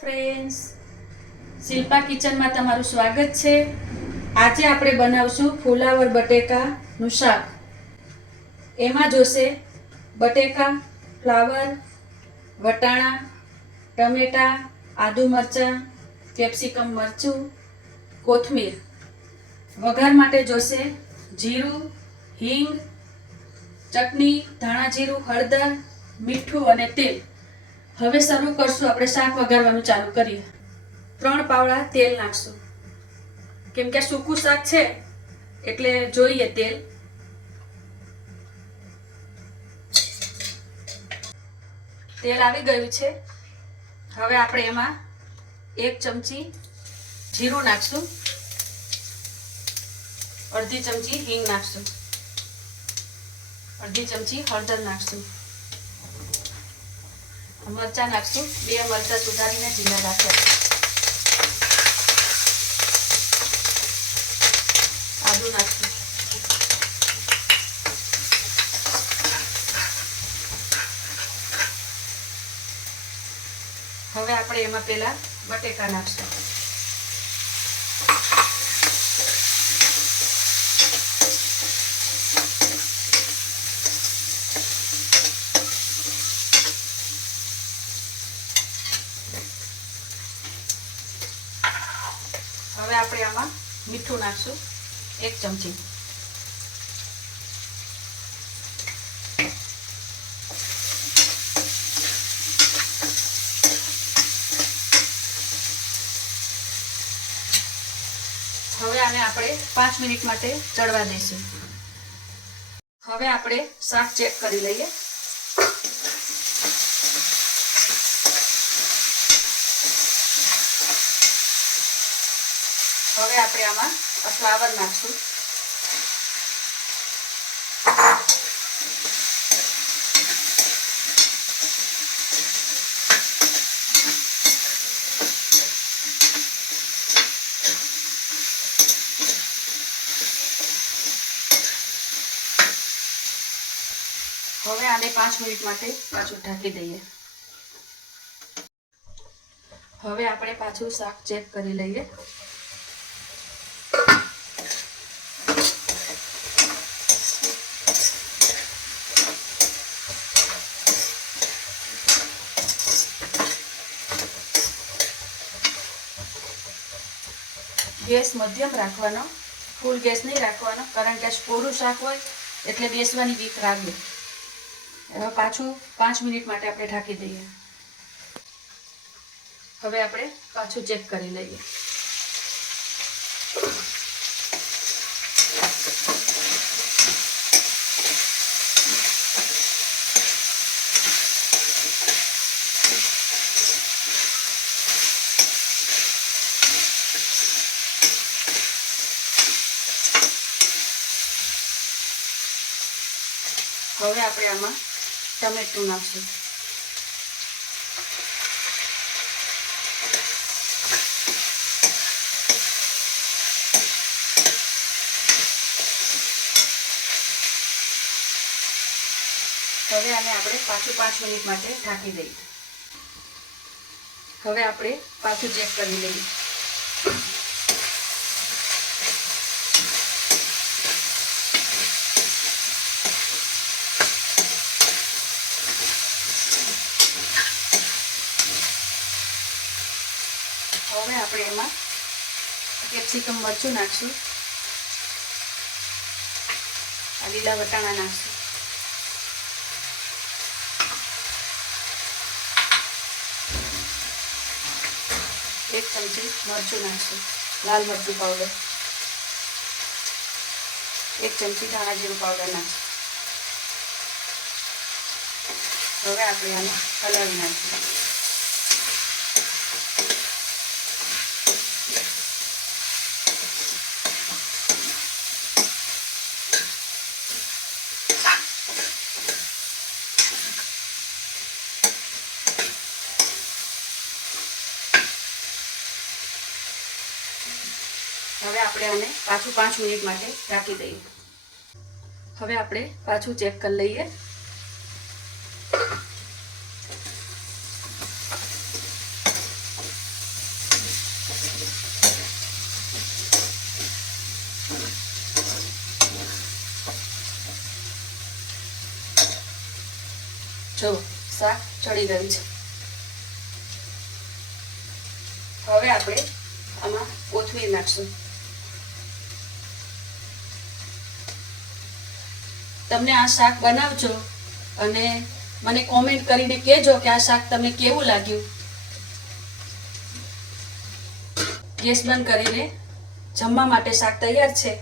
Friends, Shilpa કિચનમાં તમારું સ્વાગત છે। આજે આપણે બનાવશું ફુલાવર બટેકાનું શાક। એમાં જોશે બટેકા, ફ્લાવર, વટાણા, ટમેટા, આદુ મરચાં, કેપ્સિકમ મરચું, કોથમીર। વઘાર માટે જોશે જીરું, હિંગ, ચટણી, ધાણા જીરું, હળદર, મીઠું અને તેલ। હવે શરૂ કરશું। આપણે શાક વઘારવાનું ચાલુ કરીએ। 3 પાવડા તેલ નાખશું, કેમ કે સૂકું શાક છે એટલે જોઈએ તેલ। તેલ આવી ગયું છે। હવે આપણે એમાં 1 ચમચી જીરું નાખશું, અડધી ચમચી હિંગ નાખશું, અડધી ચમચી હળદર નાખશું, મરચાં નાખશું, 2 મરચાં સુધારીને ઝીણા રાખ્યા, આદુ નાખશું, હવે આપણે એમાં પહેલા બટેકા નાખશું, હવે આપણે આમાં મીઠું નાખશું 1 ચમચી, હવે આને આપણે 5 મિનિટ માટે ચડવા દઈશું। હવે આપણે શાક ચેક કરી લઈએ। હવે આપણે આમાં ફ્લાવર નાખશું, હવે આને 5 મિનિટ માટે પાછું ઢાંકી દઈએ। હવે આપણે પાછું શાક ચેક કરી લઈએ। ગેસ મધ્યમ રાખવાનો, ફૂલ ગેસ નહીં રાખવાનો, કારણ કે કોરું શાક હોય એટલે બેસવાની બીક લાગે। હવે પાછું 5 મિનિટ માટે આપણે ઢાંકી દઈએ। હવે આપણે પાછું ચેક કરી લઈએ। હવે આપણે આમાં ટમેટું નાખશું, હવે આને આપણે પાછું 5 મિનિટ માટે ઢાંકી દઈએ। હવે આપણે પાછું ચેક કરી લઈએ। હવે આપણે એમાં કેપ્સિકમ મરચું નાખશું, લીલા વટાણા નાખશું, એક ચમચી મરચું નાખશું, લાલ મરચું પાવડર, 1 ચમચી ધાણા જીરું પાવડર નાખશું। હવે આપણે આને હલાવી નાખીશું। હવે આપણે આને પાછું 5 મિનિટ માટે ઢાંકી દઈએ। હવે આપણે પાછું ચેક કરી લઈએ। જો શાક ચડી ગયું છે. હવે આપણે આમાં કોથમીર નાખશું. તમને આ શાક બનાવજો અને મને કોમેન્ટ કરીને કહેજો કે આ શાક તમને કેવું લાગ્યું. ગેસ બંધ કરીને જમવા માટે શાક તૈયાર છે.